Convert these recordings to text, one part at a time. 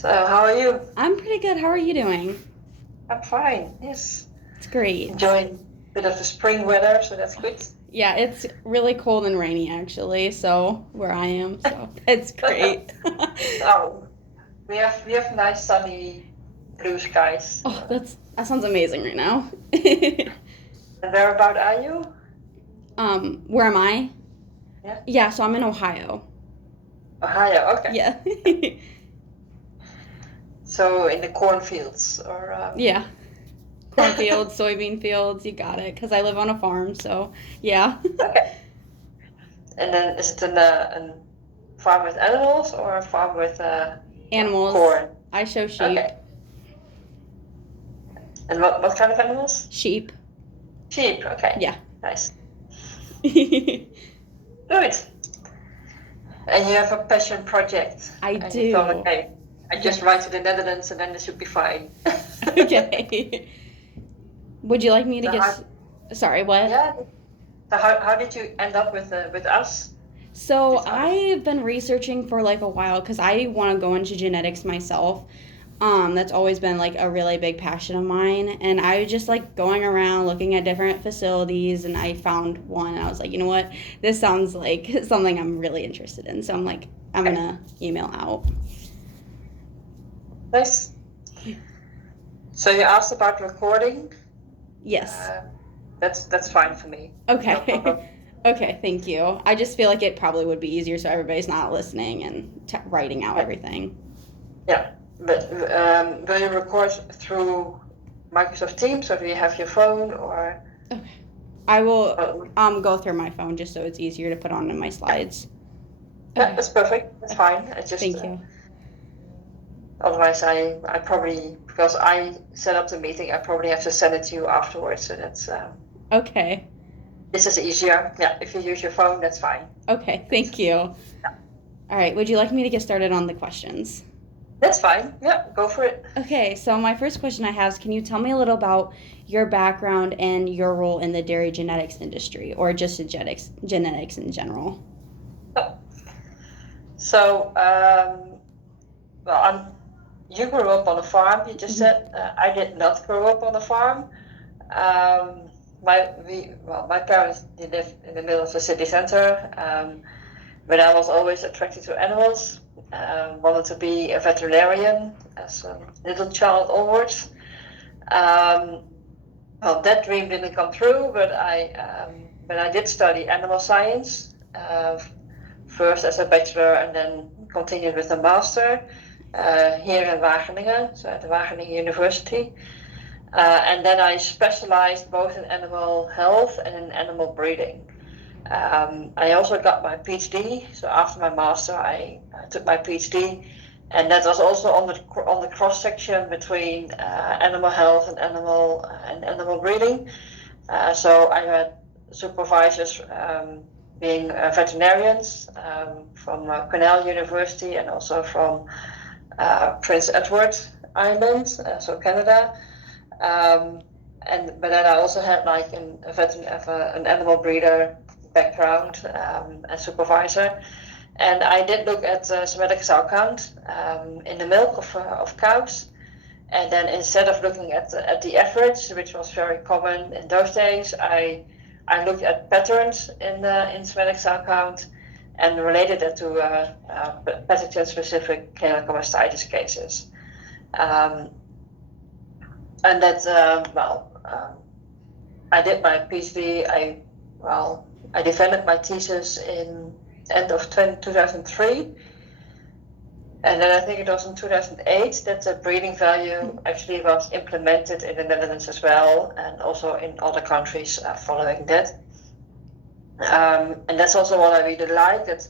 So, how are you? I'm pretty good. How are you doing? I'm fine. Yes, It's great. enjoying a bit of the spring weather, so that's good. Yeah, it's really cold and rainy actually, so where I am, so it's great. Oh, we have nice sunny blue skies. Oh, that sounds amazing right now. And whereabout are you? Where am I? Yeah, Yeah, so I'm in Ohio. Ohio. Okay. Yeah. So in the cornfields, or Yeah. Cornfields, soybean fields, you got it. Because I live on a farm, so yeah. okay. And then is it a farm with animals or a farm with Animals. corn? I show sheep. Okay. And what kind of animals? Sheep. Sheep. Okay. Yeah. Nice. I Good. And you have a passion project, and you thought, do. okay, I just write Yes. to the Netherlands and then this should be fine. Okay. Would you like me to So how, Sorry, what? yeah. So how did you end up with us? So This other. I've been researching for like a while because I want to go into genetics myself. That's always been like a really big passion of mine. And I was just like going around looking at different facilities and I found one and I was like, you know what? This sounds like something I'm really interested in. So I'm like, I'm Okay. gonna email out. Nice. So you asked about recording. Yes. Uh, that's fine for me. No problem. Okay. Okay, thank you. I just feel like it probably would be easier so everybody's not listening and writing out everything. Yeah. But will you record through Microsoft Teams or do you have your phone or? Okay. I will Oh, go through my phone just so it's easier to put on in my yeah. slides. Yeah, Okay. that's perfect. That's fine. I just Thank you. otherwise I probably because I set up the meeting I probably have to send it to you afterwards. So that's Okay. this is easier. Yeah, if you use your phone, that's fine. Okay. That's, Thank you. yeah, All right. Would you like me to get started on the questions? that's fine. Yeah, go for it. Okay. So my first question I have is, can you tell me a little about your background and your role in the dairy genetics industry, or just the genetics in general? So, well, you grew up on a farm. You just Mhm. said I did not grow up on a farm. My parents they live in the middle of the city center. But I was always attracted to animals. Wanted to be a veterinarian as a little child onwards. Um, well, that dream didn't come true, but I did study animal science first as a bachelor and then continued with a master here in Wageningen, so at the Wageningen University. And then I specialized both in animal health and in animal breeding. I also got my PhD. So after my master, I took my PhD, and that was also on the cross section between animal health and animal breeding. So I had supervisors being veterinarians from Cornell University and also from Prince Edward Island, so Canada. Um, but then I also had like an animal breeder background as supervisor, and I did look at somatic cell count in the milk of cows. And then instead of looking at the average, which was very common in those days, I looked at patterns in somatic cell count and related it to pathogen-specific Caenorhabditis cases. Um, and that I did my PhD. I defended my thesis in end of 2003. And then I think it was in 2008 that the breeding value actually was implemented in the Netherlands as well, and also in other countries following that. And that's also what I really like, that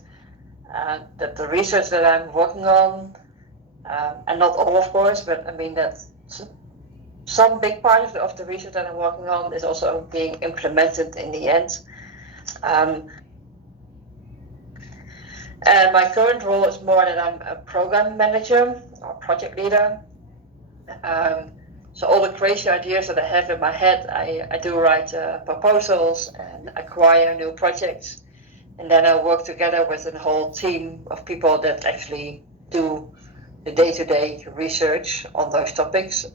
the research that I'm working on, and not all of course, but I mean that some big part of the research that I'm working on is also being implemented in the end. Um, and my current role is more that I'm a program manager or project leader. So all the crazy ideas that I have in my head, I do write proposals and acquire new projects. And then I work together with a whole team of people that actually do the day-to-day research on those topics.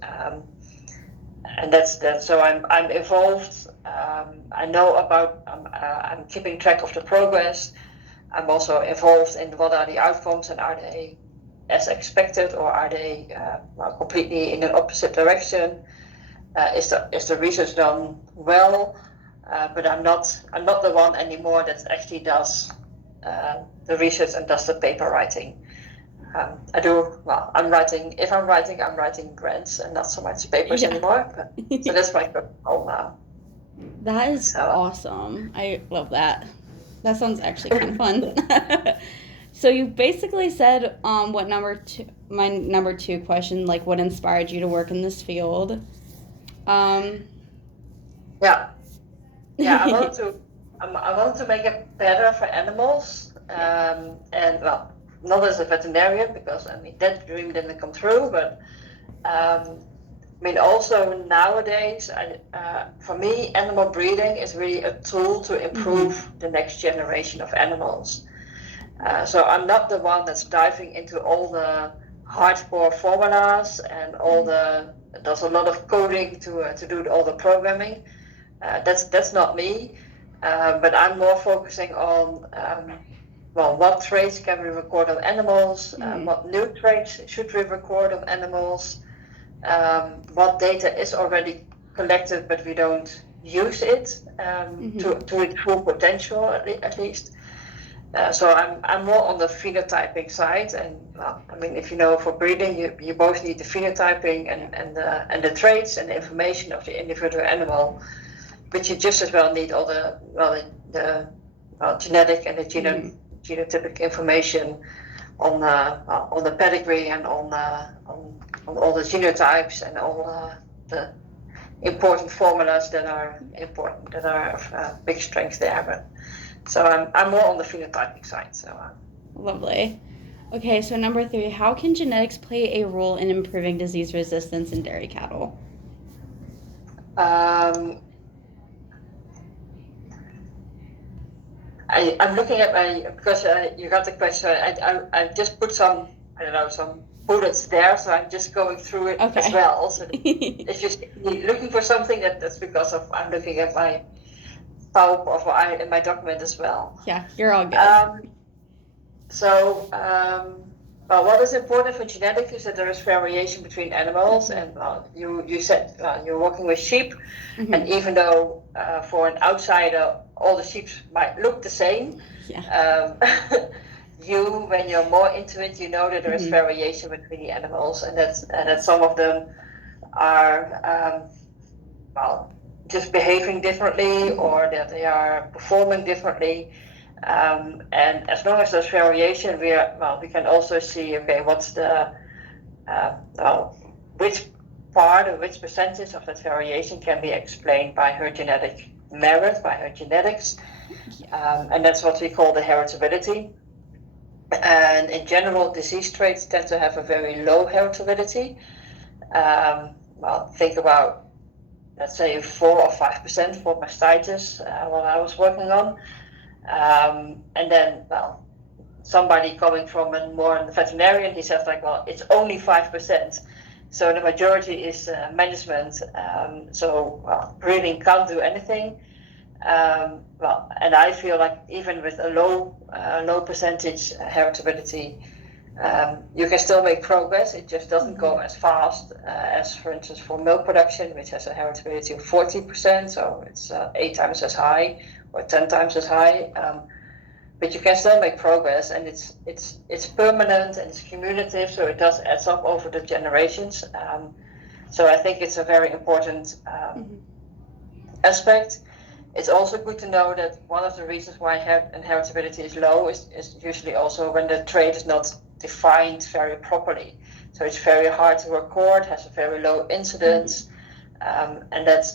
And that's that. So I'm involved. I know about. I'm keeping track of the progress. I'm also involved in what are the outcomes and are they as expected or are they completely in an opposite direction? Is the research done well? But I'm not the one anymore that actually does the research and does the paper writing. I do well. I'm writing. If I'm writing grants and not so much papers anymore. But, so that's my role now. That is awesome. I love that. That sounds actually kind of fun. So you basically said what my number two question, like what inspired you to work in this field. Yeah. I wanted to make it better for animals, and well, not as a veterinarian because I mean that dream didn't come true, but I mean also nowadays, for me, animal breeding is really a tool to improve the next generation of animals. So I'm not the one that's diving into all the hardcore formulas and all there's a lot of coding to do all the programming. That's not me, but I'm more focusing on what traits can we record on animals, what new traits should we record on animals, what data is already collected but we don't use it to its full potential at least. So I'm more on the phenotyping side, and I mean, if you know, for breeding, you both need the phenotyping and the traits and the information of the individual animal, but you just as well need all the genetic and the genotypic information on the pedigree and on all the genotypes and all the important formulas that are important, that are of big strength there. But so I'm more on the phenotyping side. So lovely. Okay, so number three, how can genetics play a role in improving disease resistance in dairy cattle? I'm looking at because you got the question. I just put some bullets there, so I'm just going through it as well. So it's just looking for something that's because I'm looking at my PowerPoint in my document as well. Yeah, you're all good. What is important for genetics is that there is variation between animals, and you said you're working with sheep, and even though for an outsider all the sheep might look the same, when you're more into it, you know that there is variation between the animals, and that some of them are just behaving differently, or that they are performing differently. And as long as there's variation, we can also see, okay, what's the which part or which percentage of that variation can be explained by her genetic merit, by her genetics, and that's what we call the heritability. And in general, disease traits tend to have a very low heritability. Think about, let's say, 4 or 5% for mastitis, what I was working on. And then, somebody coming from a veterinarian, he says it's only 5%. So the majority is management. Breeding can't do anything. And I feel like even with a low percentage heritability, you can still make progress. It just doesn't go as fast as, for instance, for milk production, which has a heritability of 40%, so it's 8 times as high or 10 times as high. But you can still make progress, and it's permanent and it's cumulative, so it does add up over the generations. So I think it's a very important aspect. It's also good to know that one of the reasons why heritability is low is usually also when the trait is not defined very properly. So it's very hard to record, has a very low incidence, and that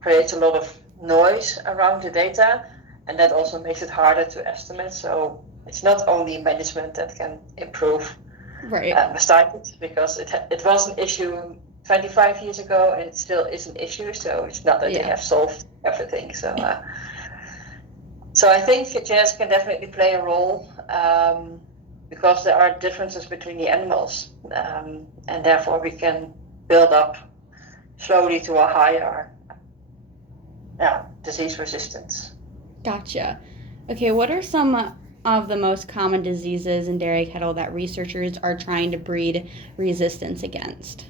creates a lot of noise around the data, and that also makes it harder to estimate. So it's not only management that can improve mastitis, because it was an issue 25 years ago, and it still is an issue. So it's not that they have solved everything. So I think genetics can definitely play a role. because there are differences between the animals, and therefore we can build up slowly to a higher disease resistance. Gotcha. Okay, what are some of the most common diseases in dairy cattle that researchers are trying to breed resistance against?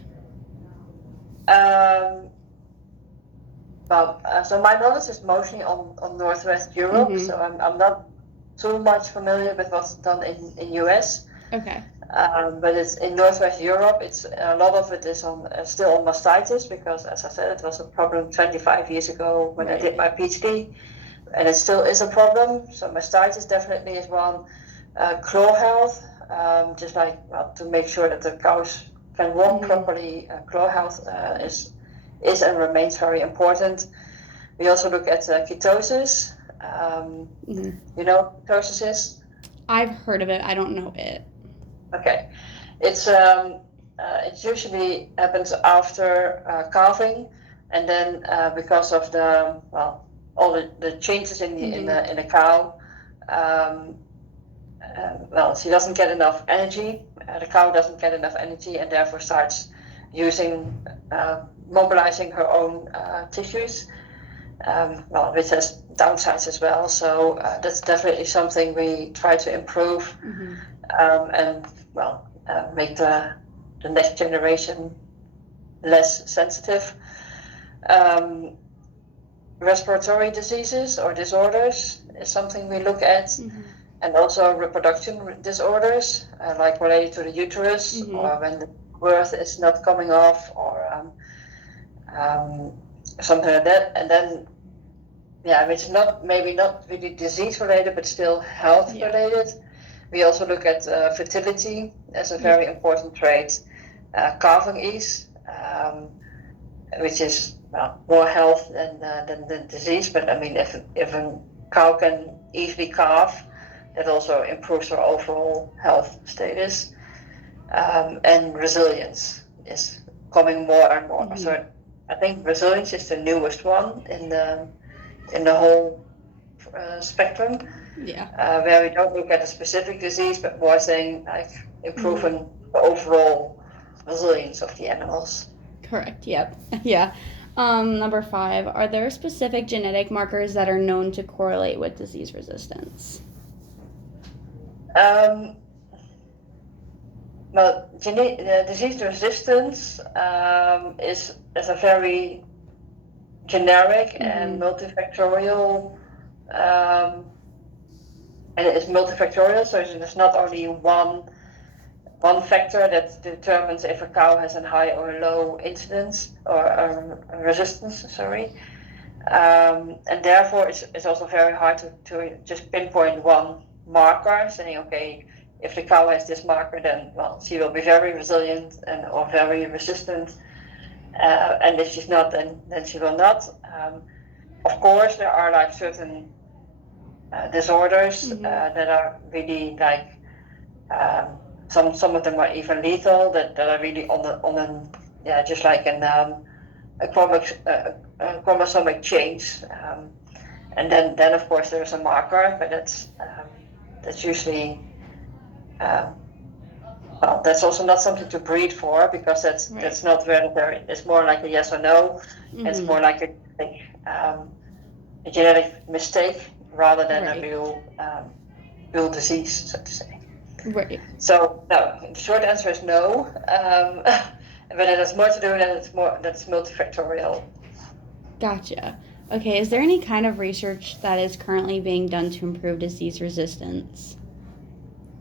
So my knowledge is mostly on Northwest Europe, Mhm. so I'm not too much familiar with what's done in US. Okay. But it's in Northwest Europe. It's a lot of it is on still on mastitis, because, as I said, it was a problem 25 years ago when I Right. did my PhD, and it still is a problem. So mastitis definitely is one. Claw health, just like to make sure that the cows can walk properly. Claw health is and remains very important. We also look at ketosis. You know what ketosis is? I've heard of it. I don't know it. Okay, it usually happens after calving, and then because of all the changes in the cow, she doesn't get enough energy. The cow doesn't get enough energy, and therefore starts mobilizing her own tissues. Which has downsides as well. So that's definitely something we try to improve, and make the next generation less sensitive. Respiratory diseases or disorders is something we look at, and also reproduction disorders, like related to the uterus, or when the birth is not coming off, or something like that. And then, which is maybe not really disease related, but still health related. We also look at fertility as a very important trait. Calving ease, which is more health than disease. But I mean, if a cow can easily calve, that also improves her overall health status. And resilience is coming more and more. So I think resilience is the newest one in the whole spectrum. Where we don't look at a specific disease, but more saying like improving the overall resilience of the animals. Correct. Yep. Yeah. Number 5, are there specific genetic markers that are known to correlate with disease resistance? Disease resistance is a very generic and multifactorial, and it is multifactorial. So there's not only one factor that determines if a cow has a high or a low incidence or resistance. And therefore it's also very hard to just pinpoint one marker, saying, okay, if the cow has this marker, then she will be very resilient or very resistant, and if she's not, then she will not. Of course, there are like certain disorders that are really like some of them are even lethal, that are really on just like a chromosomic change, and then of course there's a marker, but that's usually that's also not something to breed for, because that's not hereditary. It's more like a yes or no. It's more like a genetic mistake rather than a real disease, so to say. Right. So no, the short answer is no. But it has more to do with that's multifactorial. Gotcha. Okay, is there any kind of research that is currently being done to improve disease resistance?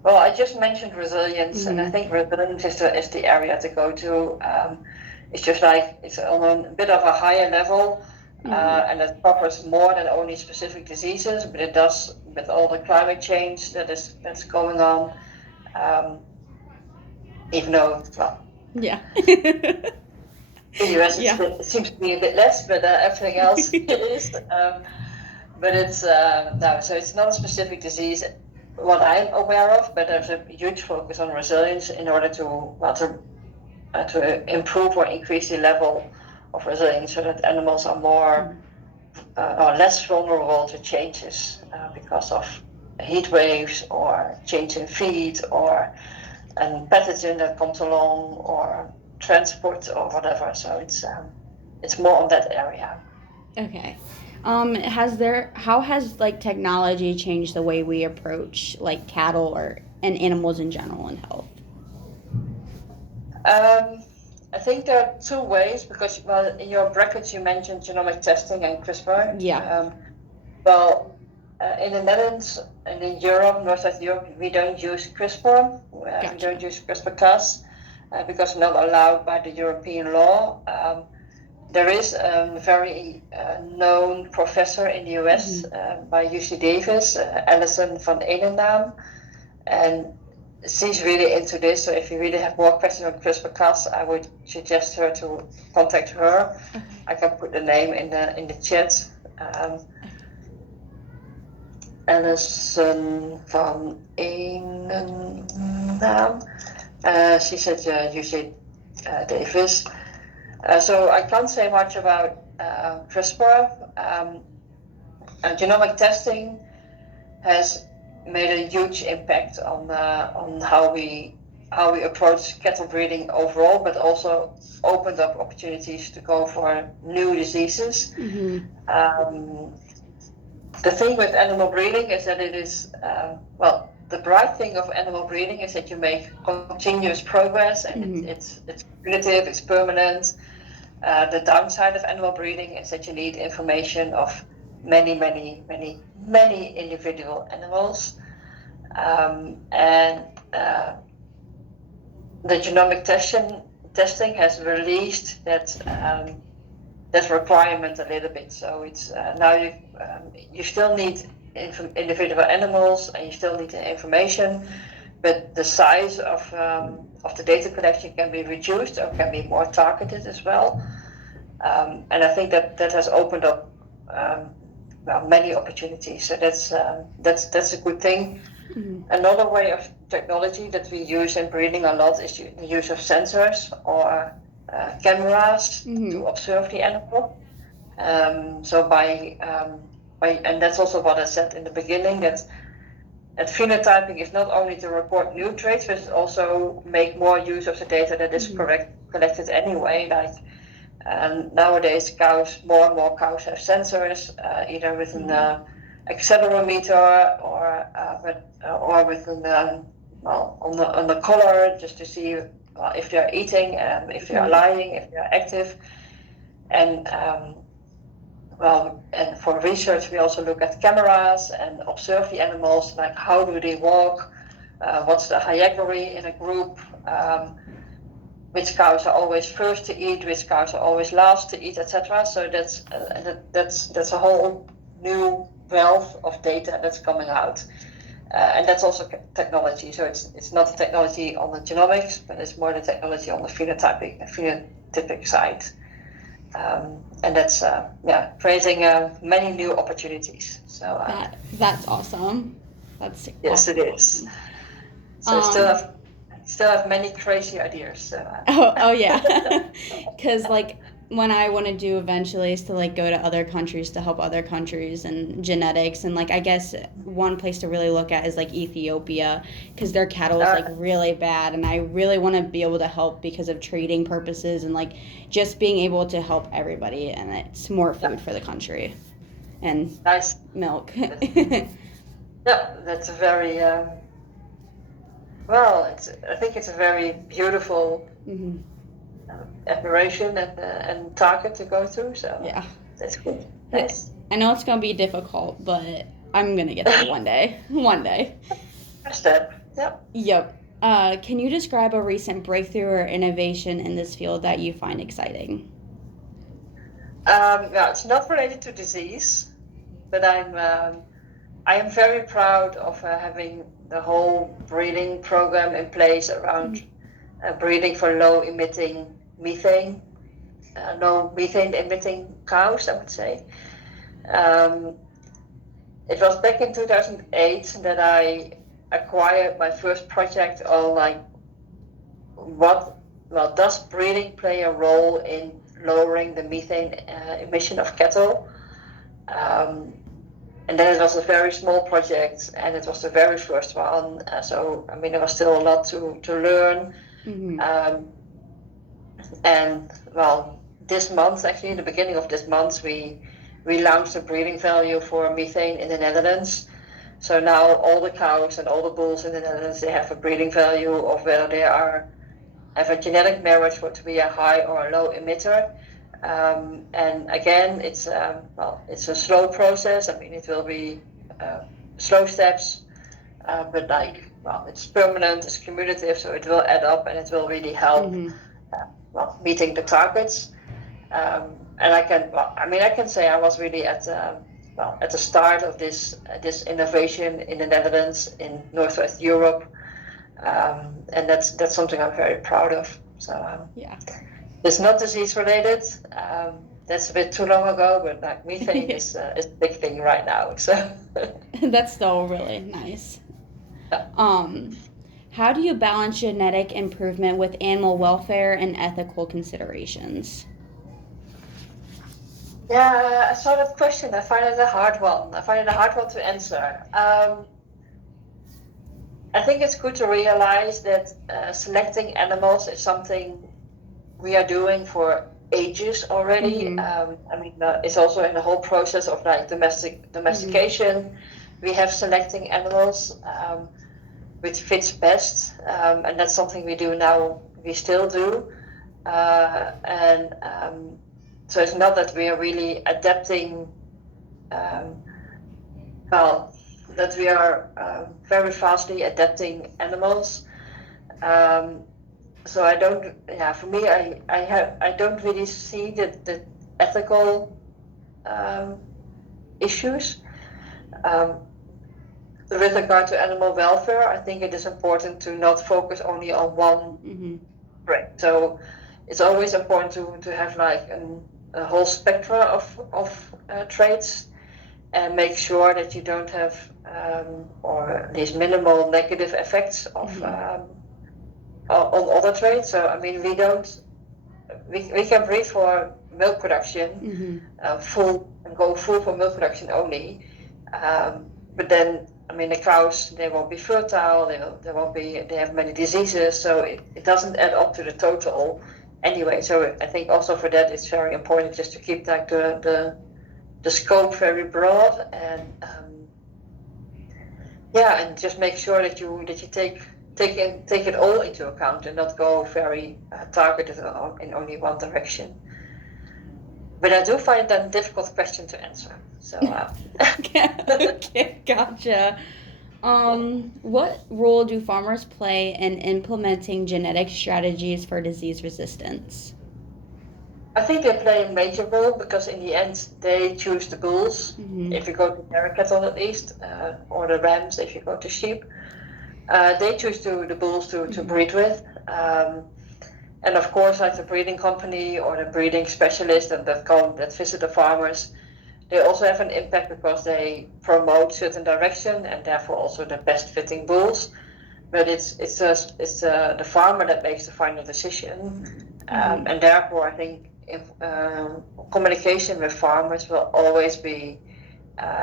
Well, I just mentioned resilience, and I think resilience is the area to go to. It's just like it's on a bit of a higher level, and it covers more than only specific diseases, but it does with all the climate change that's going on. Even though, in the US it seems to be a bit less, but everything else it is. But it's no, so it's not a specific disease, what I'm aware of, but there's a huge focus on resilience in order to improve or increase the level of resilience, so that animals are more or less vulnerable to changes because of heat waves or change in feed or a pathogen that comes along or transport or whatever. So it's more on that area. Okay. How has like technology changed the way we approach like cattle or and animals in general in health? I think there are two ways because, well, in your brackets you mentioned genomic testing and CRISPR. Yeah. In the Netherlands and in Europe, most of Europe, we don't use CRISPR. We Gotcha. don't use CRISPR-Cas because we're not allowed by the European law. There is a very known professor in the US by UC Davis, Alison van Eenennaam, and she's really into this. So if you really have more questions on CRISPR-Cas, I would suggest her to contact her. Okay. I can put the name in the chat. Alison van Eenennaam. She's at UC Davis. So I can't say much about CRISPR. Genomic testing has made a huge impact on how we approach cattle breeding overall, but also opened up opportunities to go for new diseases. The thing with animal breeding is that it is the bright thing of animal breeding is that you make continuous progress and it's cumulative, it's permanent. The downside of animal breeding is that you need information of many individual animals. The genomic testing has released that requirement a little bit. So it's now you still need individual animals and you still need the information, but the size of the data collection can be reduced or can be more targeted as well. And I think that has opened up many opportunities. So that's a good thing. Another way of technology that we use in breeding a lot is the use of sensors or cameras to observe the animal. So and that's also what I said in the beginning, that phenotyping is not only to record new traits, but it's also make more use of the data that is collected anyway. Like nowadays, more and more cows have sensors, either with an accelerometer or with on the collar, just to see if they are eating, if they are lying, if they are active, and and for research we also look at cameras and observe the animals, like how do they walk, what's the hierarchy in a group, which cows are always first to eat, which cows are always last to eat, etc. So that's a whole new wealth of data that's coming out. And that's also technology. So it's not the technology on the genomics, but it's more the technology on the phenotypic side. And that's creating many new opportunities. So that's awesome. That's yes, awesome. It is. So still have many crazy ideas. So, oh yeah, because like when I want to do eventually is to like go to other countries to help other countries and genetics, and like I guess one place to really look at is like Ethiopia, because their cattle is like really bad, and I really want to be able to help because of trading purposes and like just being able to help everybody, and it's more food for the country and nice milk. That's a very I think it's a very beautiful admiration and target to go through. So yeah, that's good. Nice. I know it's gonna be difficult, but I'm gonna get there one day. One day. First step. Yep. Can you describe a recent breakthrough or innovation in this field that you find exciting? It's not related to disease, but I am very proud of having the whole breeding program in place around breeding for low methane emitting cows, I would say. It was back in 2008 that I acquired my first project on like does breeding play a role in lowering the methane emission of cattle? And then it was a very small project, and it was the very first one. So, I mean, there was still a lot to learn. And, well, this month, actually, the beginning of this month, we launched a breeding value for methane in the Netherlands. So now all the cows and all the bulls in the Netherlands, they have a breeding value of whether they have a genetic merit for to be a high or a low emitter. And again, it's a slow process. I mean, it will be slow steps, but it's permanent, it's cumulative, so it will add up and it will really help meeting the targets. And I can say I was really at the start of this innovation in the Netherlands, in Northwest Europe, and that's something I'm very proud of. So it's not disease related. That's a bit too long ago, but like methane is a big thing right now. So that's still really nice. How do you balance genetic improvement with animal welfare and ethical considerations? Yeah, I saw that question. I find it a hard one. To answer. I think it's good to realize that selecting animals is something we are doing for ages already. It's also in the whole process of like domestication. We have selecting animals which fits best, and that's something we do now. We still do, so it's not that we are really adapting. That we are very fastly adapting animals. So I don't. Yeah, for me, I don't really see the ethical issues. With regard to animal welfare, I think it is important to not focus only on one trait. So it's always important to have like a whole spectrum of traits, and make sure that you don't have or these minimal negative effects of on other traits. So I mean, we can breed for milk production, go full for milk production only, but then I mean the cows, they won't be fertile, they have many diseases, so it doesn't add up to the total anyway. So I think also for that it's very important just to keep like the scope very broad, and and just make sure that you take it all into account and not go very targeted in only one direction. But I do find that a difficult question to answer. So okay, gotcha. What role do farmers play in implementing genetic strategies for disease resistance? I think they play a major role because in the end they choose the bulls. If you go to dairy cattle at least, or the rams if you go to sheep. They choose the bulls to breed with. And of course, like the breeding company or the breeding specialist that visit the farmers, they also have an impact because they promote certain direction and therefore also the best fitting bulls. But it's the farmer that makes the final decision, and therefore I think communication with farmers will always be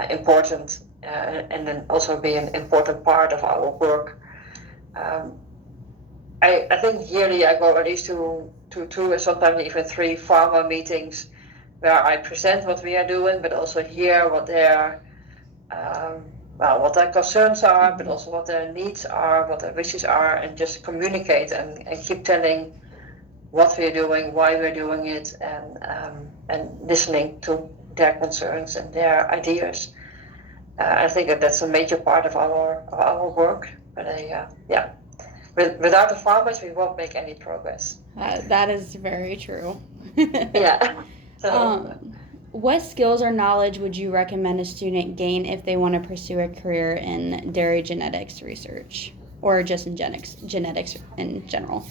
important, and then also be an important part of our work. I think yearly I go at least to two or sometimes even three farmer meetings where I present what we are doing, but also hear what their concerns are, but also what their needs are, what their wishes are, and just communicate and keep telling what we're doing, why we're doing it, and listening to their concerns and their ideas. I think that's a major part of our work. But without the farmers, we won't make any progress. That is very true. Yeah. So, what skills or knowledge would you recommend a student gain if they want to pursue a career in dairy genetics research, or just in genetics in general?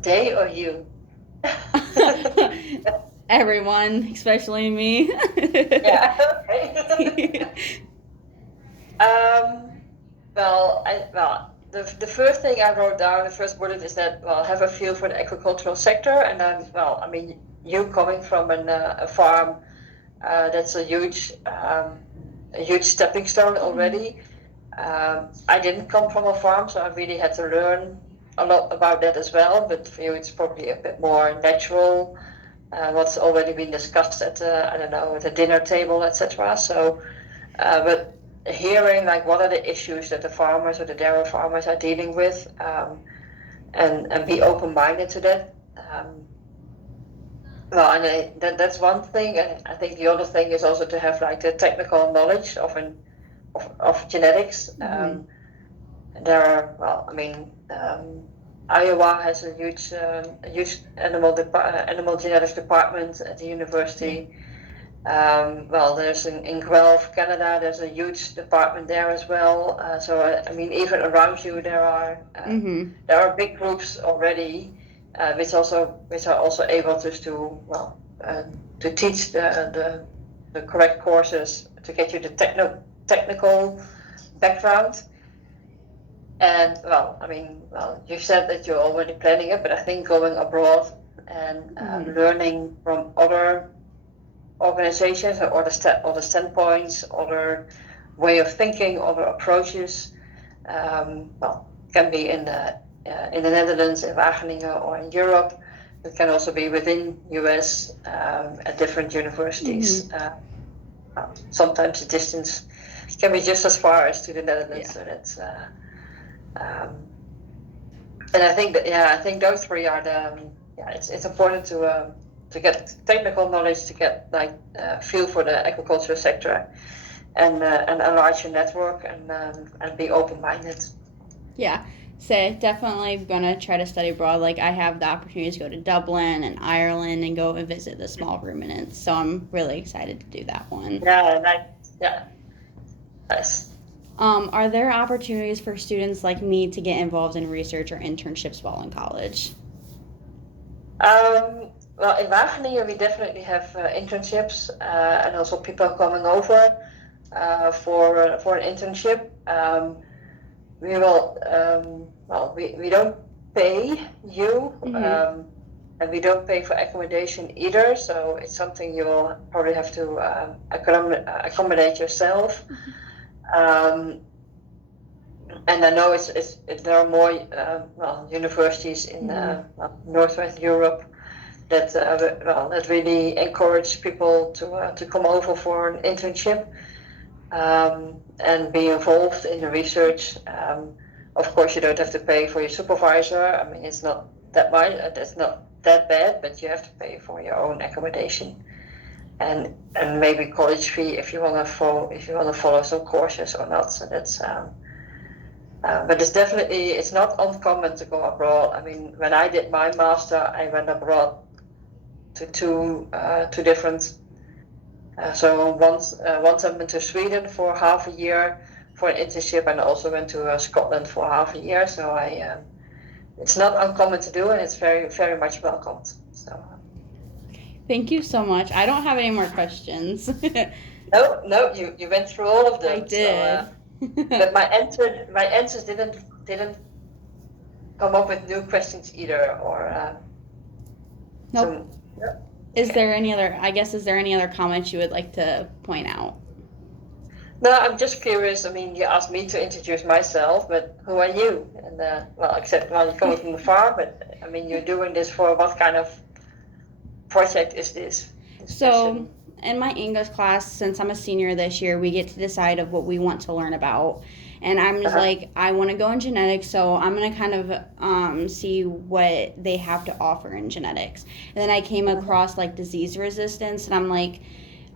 They or you? Everyone, especially me. Yeah. Okay. The first thing I wrote down, the first bullet is that have a feel for the agricultural sector, and then you coming from a farm, that's a huge a huge stepping stone already. I didn't come from a farm, so I really had to learn a lot about that as well. But for you, it's probably a bit more natural. What's already been discussed at the dinner table, etc. So, but hearing like what are the issues that the farmers or the dairy farmers are dealing with, and be open-minded to that. That's one thing, and I think the other thing is also to have like the technical knowledge of genetics. Iowa has a huge animal genetics department at the university. There's in Guelph, Canada, there's a huge department there as well. Even around you there are big groups already, which are also able just to teach the correct courses to get you the technical background. And you said that you're already planning it, but I think going abroad and learning from other organizations or other standpoints, other way of thinking, other approaches, can be in the Netherlands, in Wageningen, or in Europe. It can also be within US at different universities. Sometimes the distance can be just as far as to the Netherlands. So that's. And I think those three are it's important to get technical knowledge, to get feel for the agricultural sector, and enlarge your network, and be open-minded. Yeah, so definitely gonna try to study abroad. Like I have the opportunity to go to Dublin and Ireland and go and visit the small ruminants. So I'm really excited to do that one. Nice. Are there opportunities for students like me to get involved in research or internships while in college? In Wageningen we definitely have internships, and also people coming over for an internship. We don't pay you, and we don't pay for accommodation either. So it's something you will probably have to accommodate yourself. And I know there are more universities in Northwest Europe that really encourage people to come over for an internship and be involved in the research. Of course, you don't have to pay for your supervisor. I mean, it's not that much. It's not that bad, but you have to pay for your own accommodation. And maybe college fee if you want to follow some courses or not. So that's but it's not uncommon to go abroad. I mean, when I did my master, I went abroad to two different. So once I went to Sweden for half a year for an internship, and I also went to Scotland for half a year. So it's not uncommon to do, and it's very, very much welcomed. So. Thank you so much. I don't have any more questions. No, you went through all of them. I did. But my answers didn't come up with new questions either, or. Nope. Is there any other comments you would like to point out? No, I'm just curious. I mean, you asked me to introduce myself, but who are you? And except you're coming from the farm, but I mean, you're doing this for what kind of project is this? So in my English class, since I'm a senior this year, we get to decide of what we want to learn about. And I'm just I want to go in genetics, so I'm going to kind of see what they have to offer in genetics. And then I came across disease resistance, and I'm like,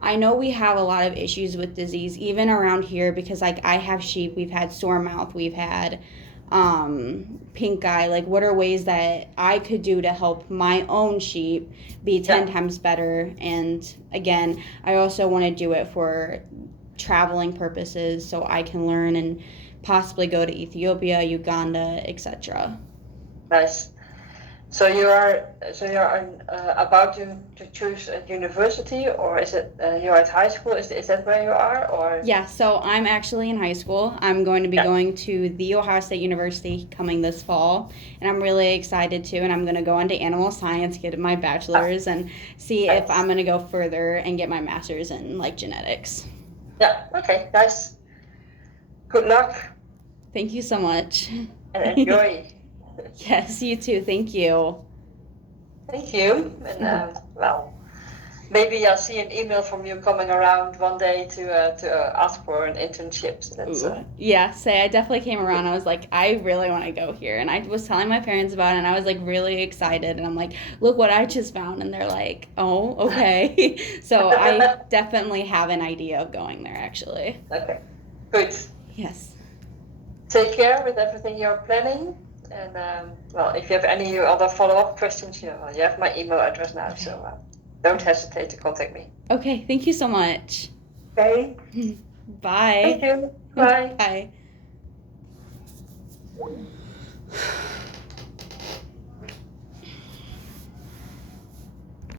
I know we have a lot of issues with disease, even around here, because I have sheep, we've had sore mouth, we've had pink eye. What are ways that I could do to help my own sheep be 10 times better? And again, I also want to do it for traveling purposes, so I can learn and possibly go to Ethiopia, Uganda, etc. Nice. So you're about to choose a university, or is it you're at high school? Is that where you are, or? Yeah. So I'm actually in high school. I'm going to be going to The Ohio State University coming this fall, and I'm really excited to. And I'm going to go into animal science, get my bachelor's, and see if I'm going to go further and get my master's in genetics. Yeah. Okay. Nice. Good luck Thank you so much. and enjoy. Yes, you too. Thank you. Thank you. And well, maybe I'll see an email from you coming around one day to ask for an internship. So that's Ooh. Yeah, say I definitely came around. I was like, I really want to go here. And I was telling my parents about it and I was like really excited. And I'm like, look what I just found. And they're like, oh, okay. So I definitely have an idea of going there actually. Okay. Good. Yes. Take care with everything you're planning. And well, if you have any other follow-up questions, you have my email address now. Okay. So don't hesitate to contact me. Okay, thank you so much. Okay. Bye. Thank you. Bye. Bye.